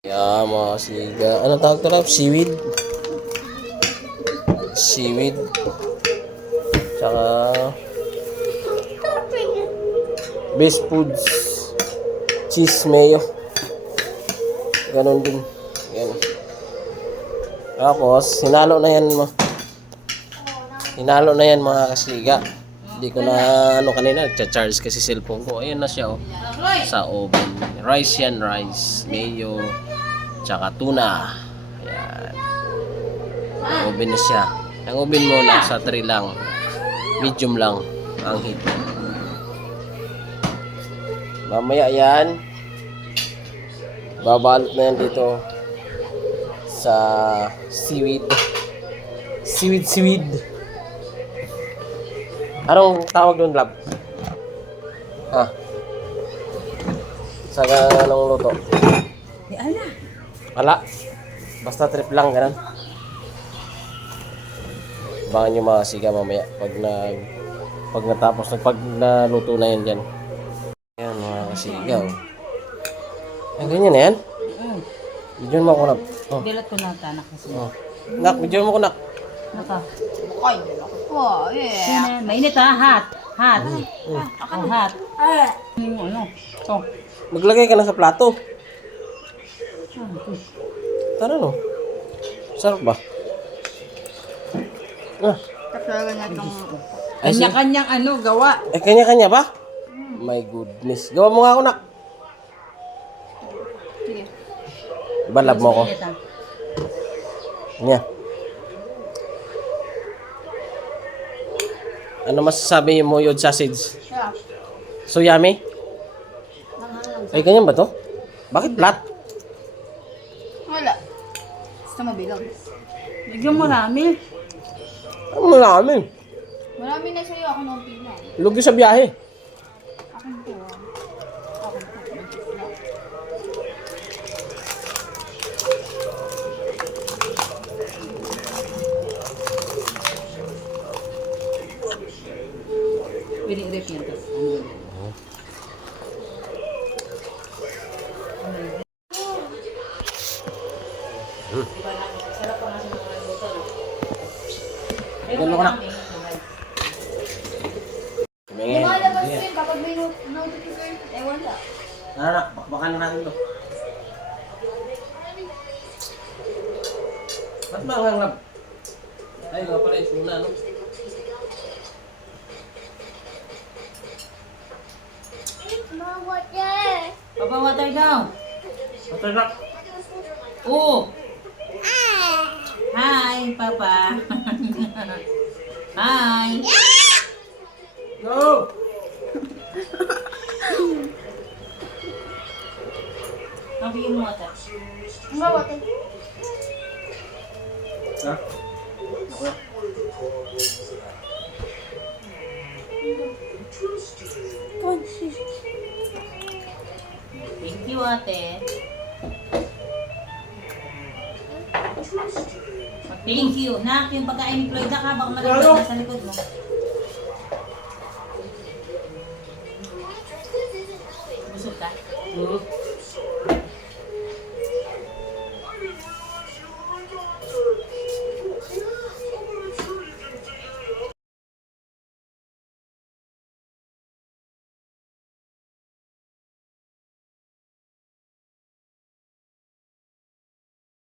Yeah, mga siga. Ano tawag ito lang? Seaweed. Seaweed. Tsaka best foods. Cheese mayo. Ganon din. Yan. Tapos, hinalo na yan mga kasiga. Hindi ko na kanina, nagcha-charge kasi cellphone ko. Ayan na siya oh. Sa oven. Rice yan, rice. Mayo. Tsaka tuna. Ayan. Oven na siya. Ang oven mo nasa 3 lang. Medium lang ang heat. Mamaya yan. Babalot na yan dito sa seaweed. Seaweed. Anong tawag doon, lab? Ha? Sa anong luto? Wala. Basta trip lang, ganun. Abangan nyo mga siga mamaya pag natapos, pag naluto na yan dyan. Ayan mga kasiga. Ay, ganyan na yan? Bidyon mo ako, nak. Oh. Dilat ko na tanak kasi. Oh. Nak, bidyon mo ko, nak. Naka. Ay, po, yeah. Mainit ha, hot. Hot. Oh, hot. Ano? To. Maglagay ka na sa plato. Tara no. Sarap ba? Ah. Kapalaga na itong... Kanya-kanyang gawa. Eh, kanya-kanya ba? My goodness. Gawa mo nga ako, nak. Sige. Balab mo ko. Mainit, ha? Nya. Ano masasabi mo yod sausage? Yeah. So yummy? Ay, ganyan ba to? Bakit flat? Wala. Basta mabilang. Bigyan mo rami. Ano marami? Marami na sa'yo. Ako nung pila. Lugi sa biyahe. Akin po. Akin po. Pwede i-rep yan. Tas, Ganun ko na. Tumingin. Lumalabas yun kapag may notification. Wala. Ano na, bakbakan na natin to. Ba't ba ang lab? Ay, nga pala yung suna, no? Papa, water daw. Water na. Oo. Hi, Papa. Hi. Go! Ang bigyan mo water. Bawat eh. Ha? Thank you, ate. Thank you. Nak, yung pagkain ni Floyd ka, baka malaglag na sa likod mo.